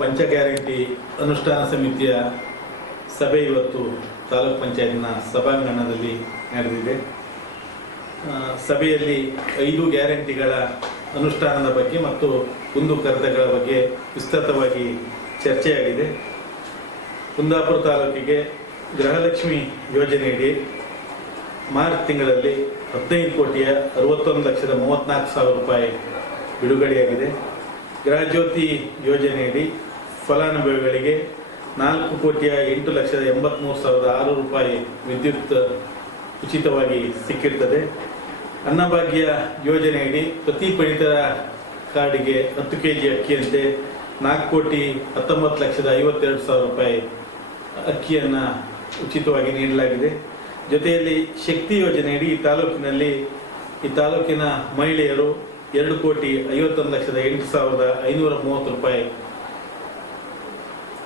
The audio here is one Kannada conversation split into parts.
ಪಂಚ ಗ್ಯಾರಂಟಿ ಅನುಷ್ಠಾನ ಸಮಿತಿಯ ಸಭೆ ಇವತ್ತು ತಾಲೂಕ್ ಪಂಚಾಯತ್ನ ಸಭಾಂಗಣದಲ್ಲಿ ನಡೆದಿದೆ ಸಭೆಯಲ್ಲಿ ಐದು ಗ್ಯಾರಂಟಿಗಳ ಅನುಷ್ಠಾನದ ಬಗ್ಗೆ ಮತ್ತು ಕುಂದು ಕರತಗಳ ಬಗ್ಗೆ ವಿಸ್ತೃತವಾಗಿ ಚರ್ಚೆಯಾಗಿದೆ ಕುಂದಾಪುರ ತಾಲೂಕಿಗೆ ಗೃಹಲಕ್ಷ್ಮಿ ಯೋಜನೆಯಡಿ ಮಾರ್ಚ್ ತಿಂಗಳಲ್ಲಿ ಹದಿನೈದು ಕೋಟಿಯ ಅರವತ್ತೊಂದು ಲಕ್ಷದ ಮೂವತ್ತ್ನಾಲ್ಕು ಸಾವಿರ ರೂಪಾಯಿ ಬಿಡುಗಡೆಯಾಗಿದೆ ಗೃಹಜ್ಯೋತಿ ಯೋಜನೆಯಡಿ ಫಲಾನುಭವಿಗಳಿಗೆ ನಾಲ್ಕು ಕೋಟಿಯ ಎಂಟು ಲಕ್ಷದ ಎಂಬತ್ತ್ಮೂರು ಸಾವಿರದ ಆರು ರೂಪಾಯಿ ವಿದ್ಯುತ್ ಉಚಿತವಾಗಿ ಸಿಕ್ಕಿರ್ತದೆ ಅನ್ನಭಾಗ್ಯ ಯೋಜನೆಯಡಿ ಪ್ರತಿ ಪಡಿತರ ಕಾರ್ಡಿಗೆ ಹತ್ತು ಕೆ ಜಿ ಅಕ್ಕಿಯಂತೆ ನಾಲ್ಕು ಕೋಟಿ ಹತ್ತೊಂಬತ್ತು ಲಕ್ಷದ ಐವತ್ತೆರಡು ಸಾವಿರ ರೂಪಾಯಿ ಅಕ್ಕಿಯನ್ನು ಉಚಿತವಾಗಿ ನೀಡಲಾಗಿದೆ ಜೊತೆಯಲ್ಲಿ ಶಕ್ತಿ ಯೋಜನೆಯಡಿ ಈ ತಾಲೂಕಿನಲ್ಲಿ ಈ ತಾಲೂಕಿನ ಮಹಿಳೆಯರು ಎರಡು ಕೋಟಿ ಐವತ್ತೊಂದು ಲಕ್ಷದ ಎಂಟು ಸಾವಿರದ ಐನೂರ ಮೂವತ್ತು ರೂಪಾಯಿ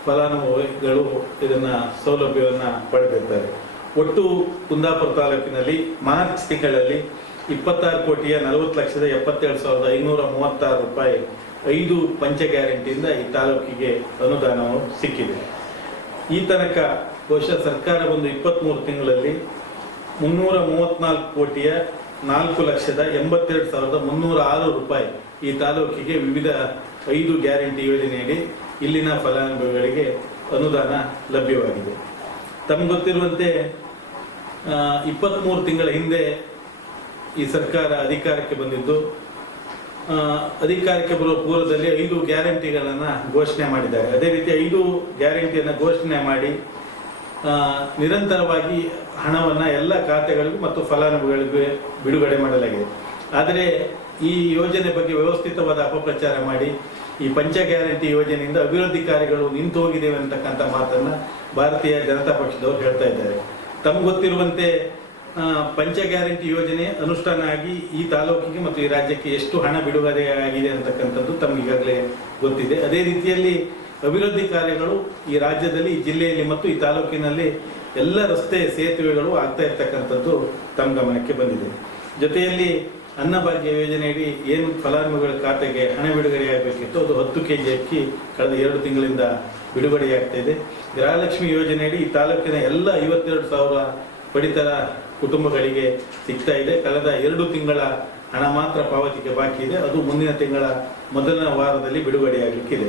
ಫಲಾನುಭವಿಗಳು ಇದನ್ನ ಸೌಲಭ್ಯವನ್ನು ಪಡೆದಿರ್ತಾರೆ ಒಟ್ಟು ಕುಂದಾಪುರ ತಾಲೂಕಿನಲ್ಲಿ ಮಾರ್ಚ್ ತಿಂಗಳಲ್ಲಿ ಇಪ್ಪತ್ತಾರು ಕೋಟಿಯ ನಲವತ್ತು ಲಕ್ಷದ ಎಪ್ಪತ್ತೆರಡು ಸಾವಿರದ ಐನೂರ ಮೂವತ್ತಾರು ರೂಪಾಯಿ ಐದು ಪಂಚ ಗ್ಯಾರಂಟಿಯಿಂದ ಈ ತಾಲೂಕಿಗೆ ಅನುದಾನವು ಸಿಕ್ಕಿದೆ ಈ ತನಕ ಬಹುಶಃ ಸರ್ಕಾರ ಒಂದು ಇಪ್ಪತ್ತ್ಮೂರು ತಿಂಗಳಲ್ಲಿ ಮುನ್ನೂರ ಮೂವತ್ತ್ನಾಲ್ಕು ಕೋಟಿಯ ನಾಲ್ಕು ಲಕ್ಷದ ಎಂಬತ್ತೆರಡು ಸಾವಿರದ ಮುನ್ನೂರ ಆರು ರೂಪಾಯಿ ಈ ತಾಲೂಕಿಗೆ ವಿವಿಧ ಐದು ಗ್ಯಾರಂಟಿ ಯೋಜನೆಯಡಿ ಇಲ್ಲಿನ ಫಲಾನುಭವಿಗಳಿಗೆ ಅನುದಾನ ಲಭ್ಯವಾಗಿದೆ ತಮ್ಗೆ ಗೊತ್ತಿರುವಂತೆ ಇಪ್ಪತ್ತ್ಮೂರು ತಿಂಗಳ ಹಿಂದೆ ಈ ಸರ್ಕಾರ ಅಧಿಕಾರಕ್ಕೆ ಬಂದಿದ್ದು ಅಧಿಕಾರಕ್ಕೆ ಬರುವ ಪೂರ್ವದಲ್ಲಿ ಐದು ಗ್ಯಾರಂಟಿಗಳನ್ನು ಘೋಷಣೆ ಮಾಡಿದ್ದಾರೆ ಅದೇ ರೀತಿ ಐದು ಗ್ಯಾರಂಟಿಯನ್ನು ಘೋಷಣೆ ಮಾಡಿ ನಿರಂತರವಾಗಿ ಹಣವನ್ನು ಎಲ್ಲ ಖಾತೆಗಳಿಗೂ ಮತ್ತು ಫಲಾನುಭವಿಗಳಿಗೂ ಬಿಡುಗಡೆ ಮಾಡಲಾಗಿದೆ ಆದರೆ ಈ ಯೋಜನೆ ಬಗ್ಗೆ ವ್ಯವಸ್ಥಿತವಾದ ಅಪಪ್ರಚಾರ ಮಾಡಿ ಈ ಪಂಚ ಗ್ಯಾರಂಟಿ ಯೋಜನೆಯಿಂದ ಅಭಿವೃದ್ಧಿ ಕಾರ್ಯಗಳು ನಿಂತು ಹೋಗಿದ್ದೇವೆ ಅಂತಕ್ಕಂಥ ಮಾತನ್ನು ಭಾರತೀಯ ಜನತಾ ಪಕ್ಷದವರು ಹೇಳ್ತಾ ಇದ್ದಾರೆ ತಮ್ಗೆ ಗೊತ್ತಿರುವಂತೆ ಪಂಚ ಗ್ಯಾರಂಟಿ ಯೋಜನೆ ಅನುಷ್ಠಾನ ಆಗಿ ಈ ತಾಲೂಕಿಗೆ ಮತ್ತು ಈ ರಾಜ್ಯಕ್ಕೆ ಎಷ್ಟು ಹಣ ಬಿಡುಗಡೆ ಆಗಿದೆ ಅಂತಕ್ಕಂಥದ್ದು ಈಗಾಗಲೇ ಗೊತ್ತಿದೆ ಅದೇ ರೀತಿಯಲ್ಲಿ ಅಭಿವೃದ್ಧಿ ಕಾರ್ಯಗಳು ಈ ರಾಜ್ಯದಲ್ಲಿ ಈ ಜಿಲ್ಲೆಯಲ್ಲಿ ಮತ್ತು ಈ ತಾಲೂಕಿನಲ್ಲಿ ಎಲ್ಲ ರಸ್ತೆ ಸೇತುವೆಗಳು ಆಗ್ತಾ ಇರ್ತಕ್ಕಂಥದ್ದು ತಮ್ಮ ಗಮನಕ್ಕೆ ಬಂದಿದೆ ಜೊತೆಯಲ್ಲಿ ಅನ್ನಭಾಗ್ಯ ಯೋಜನೆಯಡಿ ಏನು ಫಲಾನುಭವಿಗಳ ಖಾತೆಗೆ ಹಣ ಬಿಡುಗಡೆಯಾಗಬೇಕಿತ್ತು ಅದು ಹತ್ತು ಕೆ ಜಿ ಅಕ್ಕಿ ಕಳೆದ ಎರಡು ತಿಂಗಳಿಂದ ಬಿಡುಗಡೆಯಾಗ್ತಾ ಇದೆ ಗೃಹಲಕ್ಷ್ಮಿ ಯೋಜನೆಯಡಿ ಈ ತಾಲೂಕಿನ ಎಲ್ಲ ಐವತ್ತೆರಡು ಸಾವಿರ ಪಡಿತರ ಕುಟುಂಬಗಳಿಗೆ ಸಿಗ್ತಾ ಇದೆ ಕಳೆದ ಎರಡು ತಿಂಗಳ ಹಣ ಮಾತ್ರ ಪಾವತಿಗೆ ಬಾಕಿ ಇದೆ ಅದು ಮುಂದಿನ ತಿಂಗಳ ಮೊದಲನೇ ವಾರದಲ್ಲಿ ಬಿಡುಗಡೆಯಾಗಲಿಕ್ಕಿದೆ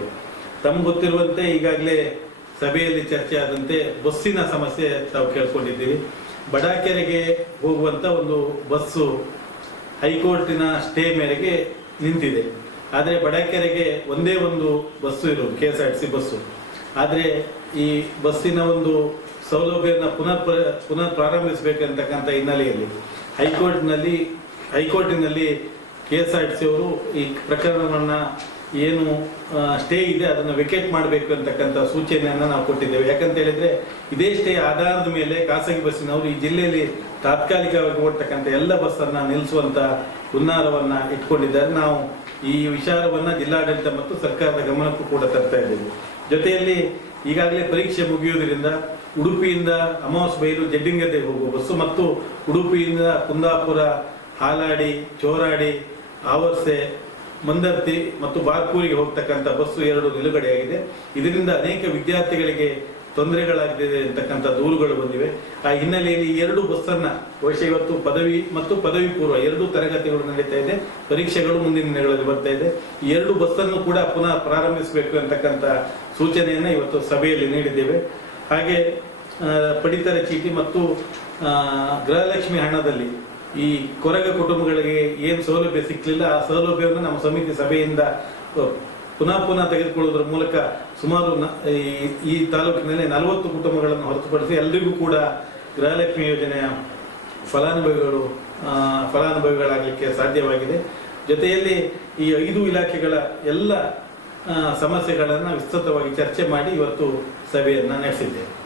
ತಮ್ಗೆ ಗೊತ್ತಿರುವಂತೆ ಈಗಾಗಲೇ ಸಭೆಯಲ್ಲಿ ಚರ್ಚೆ ಆದಂತೆ ಬಸ್ಸಿನ ಸಮಸ್ಯೆ ತಾವು ಕೇಳ್ಕೊಂಡಿದ್ದೀವಿ ಬಡಾಕೆರೆಗೆ ಹೋಗುವಂಥ ಒಂದು ಬಸ್ಸು ಹೈಕೋರ್ಟಿನ ಸ್ಟೇ ಮೇರೆಗೆ ನಿಂತಿದೆ ಆದರೆ ಬಡಕೆರೆಗೆ ಒಂದೇ ಒಂದು ಬಸ್ಸು ಇರೋದು K S R T C bus ಆದರೆ ಈ ಬಸ್ಸಿನ ಒಂದು ಸೌಲಭ್ಯವನ್ನು ಪುನಃ ಪುನಃ ಪ್ರಾರಂಭಿಸಬೇಕಂತಕ್ಕಂಥ ಹಿನ್ನೆಲೆಯಲ್ಲಿ ಹೈಕೋರ್ಟ್ನಲ್ಲಿ ಹೈಕೋರ್ಟಿನಲ್ಲಿ K S R T C ಅವರು ಈ ಪ್ರಕರಣವನ್ನು ಏನು ಸ್ಟೇ ಇದೆ ಅದನ್ನು ವೆಕೇಟ್ ಮಾಡಬೇಕು ಅಂತಕ್ಕಂಥ ಸೂಚನೆಯನ್ನು ನಾವು ಕೊಟ್ಟಿದ್ದೇವೆ ಯಾಕಂತ ಹೇಳಿದ್ರೆ ಇದೇ ಸ್ಟೇ ಆಧಾರದ ಮೇಲೆ ಖಾಸಗಿ ಬಸ್ಸಿನವರು ಈ ಜಿಲ್ಲೆಯಲ್ಲಿ ತಾತ್ಕಾಲಿಕವಾಗಿ ಓಡ್ತಕ್ಕಂಥ ಎಲ್ಲ ಬಸ್ಸನ್ನು ನಿಲ್ಲಿಸುವಂಥ ಹುನ್ನಾರವನ್ನು ಇಟ್ಕೊಂಡಿದ್ದಾರೆ ನಾವು ಈ ವಿಚಾರವನ್ನು ಜಿಲ್ಲಾಡಳಿತ ಮತ್ತು ಸರ್ಕಾರದ ಗಮನಕ್ಕೂ ಕೂಡ ತರ್ತಾ ಇದ್ದೇವೆ ಜೊತೆಯಲ್ಲಿ ಈಗಾಗಲೇ ಪರೀಕ್ಷೆ ಮುಗಿಯುವುದರಿಂದ ಉಡುಪಿಯಿಂದ ಅಮಾವಾಸ್ ಬೈಲು ಜಡ್ಡಿಂಗದ್ದೆ ಹೋಗುವ ಬಸ್ಸು ಮತ್ತು ಉಡುಪಿಯಿಂದ ಕುಂದಾಪುರ ಹಾಲಾಡಿ ಚೋರಾಡಿ ಆವರ್ಸೆ ಮಂದರ್ತಿ ಮತ್ತು ಬಾರ್ಪೂರಿಗೆ ಹೋಗ್ತಕ್ಕಂಥ ಬಸ್ಸು ಎರಡು ನಿಲುಗಡೆಯಾಗಿದೆ ಇದರಿಂದ ಅನೇಕ ವಿದ್ಯಾರ್ಥಿಗಳಿಗೆ ತೊಂದರೆಗಳಾಗಿದೆ ಅಂತಕ್ಕಂಥ ದೂರುಗಳು ಬಂದಿವೆ ಆ ಹಿನ್ನೆಲೆಯಲ್ಲಿ ಎರಡು ಬಸ್ಸನ್ನು ಬಹುಶಃ ಇವತ್ತು ಪದವಿ ಮತ್ತು ಪದವಿ ಪೂರ್ವ ಎರಡು ತರಗತಿಗಳು ನಡೀತಾ ಇದೆ ಪರೀಕ್ಷೆಗಳು ಮುಂದಿನ ದಿನಗಳಲ್ಲಿ ಬರ್ತಾ ಇದೆ ಈ ಎರಡು ಬಸ್ಸನ್ನು ಕೂಡ ಪುನಃ ಪ್ರಾರಂಭಿಸಬೇಕು ಅಂತಕ್ಕಂಥ ಸೂಚನೆಯನ್ನು ಇವತ್ತು ಸಭೆಯಲ್ಲಿ ನೀಡಿದ್ದೇವೆ ಹಾಗೆ ಪಡಿತರ ಚೀಟಿ ಮತ್ತು ಗೃಹಲಕ್ಷ್ಮಿ ಹಣದಲ್ಲಿ ಈ ಕೊರಗ ಕುಟುಂಬಗಳಿಗೆ ಏನು ಸೌಲಭ್ಯ ಸಿಕ್ಕಲಿಲ್ಲ ಆ ಸೌಲಭ್ಯವನ್ನು ನಮ್ಮ ಸಮಿತಿ ಸಭೆಯಿಂದ ಪುನಃ ಪುನಃ ತೆಗೆದುಕೊಳ್ಳುವುದರ ಮೂಲಕ ಸುಮಾರು ಈ ತಾಲೂಕಿನಲ್ಲಿ ನಲವತ್ತು ಕುಟುಂಬಗಳನ್ನು ಹೊರತುಪಡಿಸಿ ಎಲ್ಲರಿಗೂ ಕೂಡ ಗೃಹಲಕ್ಷ್ಮಿ ಯೋಜನೆಯ ಫಲಾನುಭವಿಗಳು ಫಲಾನುಭವಿಗಳಾಗಲಿಕ್ಕೆ ಸಾಧ್ಯವಾಗಿದೆ ಜೊತೆಯಲ್ಲಿ ಈ ಐದು ಇಲಾಖೆಗಳ ಎಲ್ಲ ಸಮಸ್ಯೆಗಳನ್ನು ವಿಸ್ತೃತವಾಗಿ ಚರ್ಚೆ ಮಾಡಿ ಇವತ್ತು ಸಭೆಯನ್ನು ನಡೆಸಿದ್ದೇವೆ